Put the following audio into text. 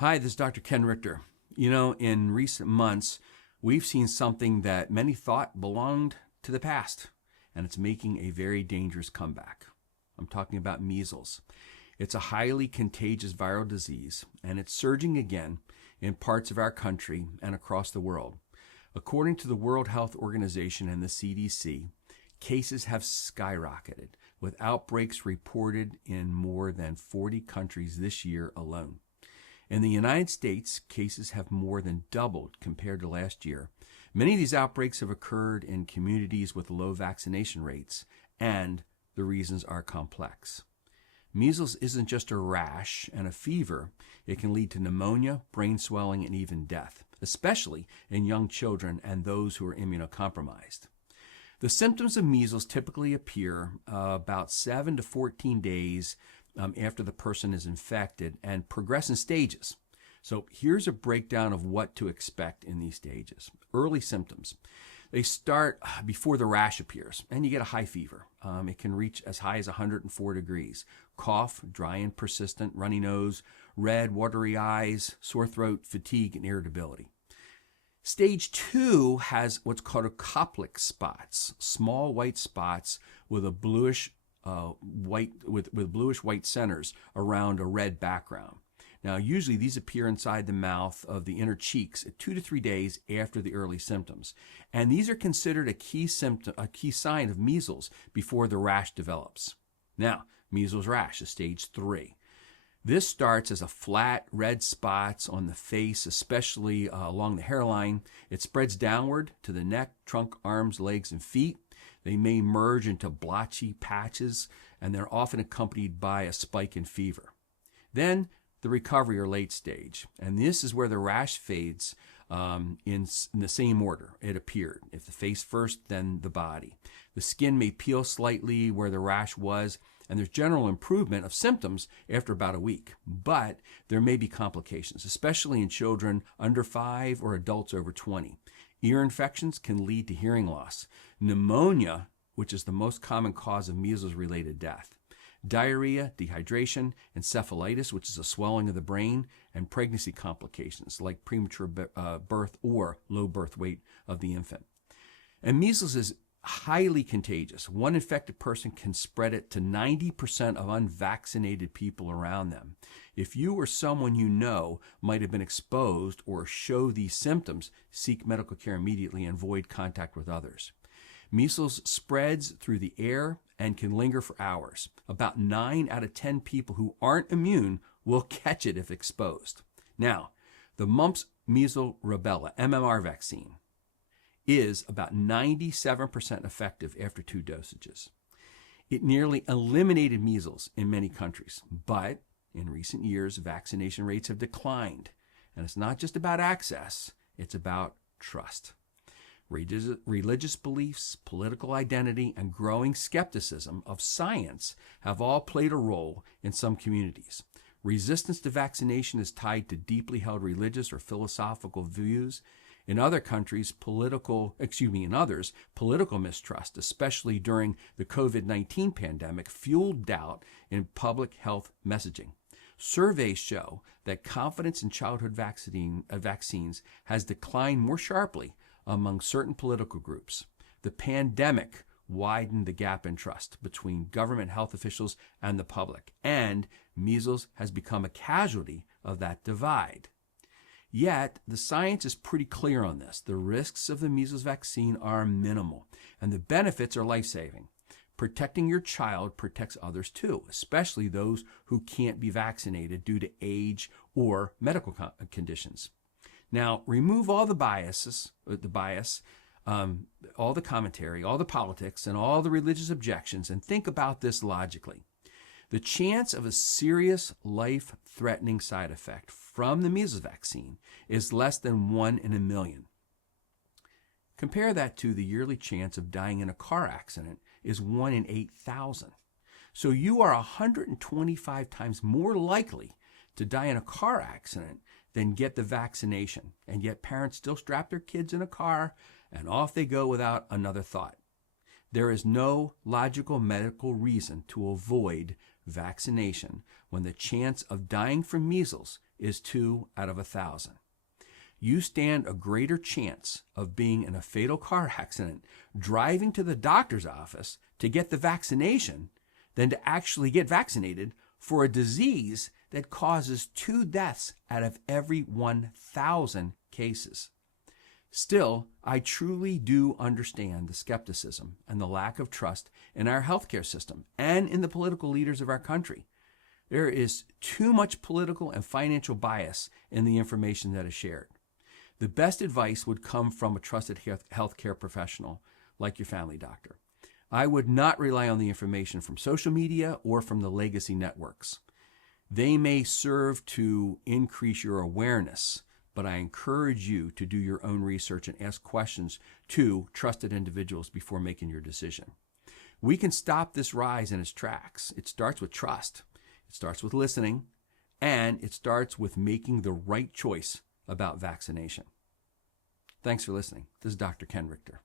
Hi, this is Dr. Ken Rictor. In recent months, we've seen something that many thought belonged to the past, and it's making a very dangerous comeback. I'm talking about measles. It's a highly contagious viral disease, and it's surging again in parts of our country and across the world. According to the World Health Organization and the CDC, cases have skyrocketed, with outbreaks reported in more than 40 countries this year alone. In the United States, cases have more than doubled compared to last year. Many of these outbreaks have occurred in communities with low vaccination rates, and the reasons are complex. Measles isn't just a rash and a fever. It can lead to pneumonia, brain swelling, and even death, especially in young children and those who are immunocompromised. The symptoms of measles typically appear about 7 to 14 days after the person is infected and progress in stages. So here's a breakdown of what to expect in these stages. Early symptoms. They start before the rash appears, and you get a high fever. It can reach as high as 104 degrees. Cough, dry and persistent, runny nose, red, watery eyes, sore throat, fatigue, and irritability. Stage 2 has what's called a Koplik spots, small white spots with a bluish bluish white centers around a red background. Now, usually these appear inside the mouth of the inner cheeks at 2 to 3 days after the early symptoms, and these are considered a key sign of measles before the rash develops. Now, measles rash is stage 3. This starts as a flat red spots on the face, especially along the hairline. It spreads downward to the neck, trunk, arms, legs, and feet. They may merge into blotchy patches, and they're often accompanied by a spike in fever. Then the recovery or late stage, and this is where the rash fades in the same order it appeared. If the face first, then the body. The skin may peel slightly where the rash was, and there's general improvement of symptoms after about a week. But there may be complications, especially in children under 5 or adults over 20. Ear infections can lead to hearing loss. Pneumonia, which is the most common cause of measles-related death. Diarrhea, dehydration, encephalitis, which is a swelling of the brain, and pregnancy complications like premature birth or low birth weight of the infant. And measles is highly contagious. One infected person can spread it to 90% of unvaccinated people around them. If you or someone you know might have been exposed or show these symptoms, seek medical care immediately and avoid contact with others. Measles spreads through the air and can linger for hours. About 9 out of 10 people who aren't immune will catch it if exposed. Now, the mumps, measles, rubella, MMR vaccine is about 97% effective after 2 dosages. It nearly eliminated measles in many countries, but in recent years, vaccination rates have declined. And it's not just about access, it's about trust. Religious beliefs, political identity, and growing skepticism of science have all played a role in some communities. Resistance to vaccination is tied to deeply held religious or philosophical views. In other countries, political mistrust, especially during the COVID-19 pandemic, fueled doubt in public health messaging. Surveys show that confidence in childhood vaccines has declined more sharply among certain political groups. The pandemic widened the gap in trust between government health officials and the public, and measles has become a casualty of that divide. Yet, the science is pretty clear on this. The risks of the measles vaccine are minimal, and the benefits are life-saving. Protecting your child protects others too, especially those who can't be vaccinated due to age or medical conditions. Now, remove all the bias, all the commentary, all the politics, and all the religious objections, and think about this logically. The chance of a serious life-threatening side effect from the measles vaccine is less than 1 in a million. Compare that to the yearly chance of dying in a car accident is 1 in 8,000. So you are 125 times more likely to die in a car accident than get the vaccination. And yet parents still strap their kids in a car and off they go without another thought. There is no logical medical reason to avoid vaccination when the chance of dying from measles is 2 out of 1,000. You stand a greater chance of being in a fatal car accident driving to the doctor's office to get the vaccination than to actually get vaccinated for a disease that causes 2 deaths out of every 1,000 cases. Still, I truly do understand the skepticism and the lack of trust in our healthcare system and in the political leaders of our country. There is too much political and financial bias in the information that is shared. The best advice would come from a trusted healthcare professional like your family doctor. I would not rely on the information from social media or from the legacy networks. They may serve to increase your awareness, but I encourage you to do your own research and ask questions to trusted individuals before making your decision. We can stop this rise in its tracks. It starts with trust. It starts with listening, and it starts with making the right choice about vaccination. Thanks for listening. This is Dr. Ken Rictor.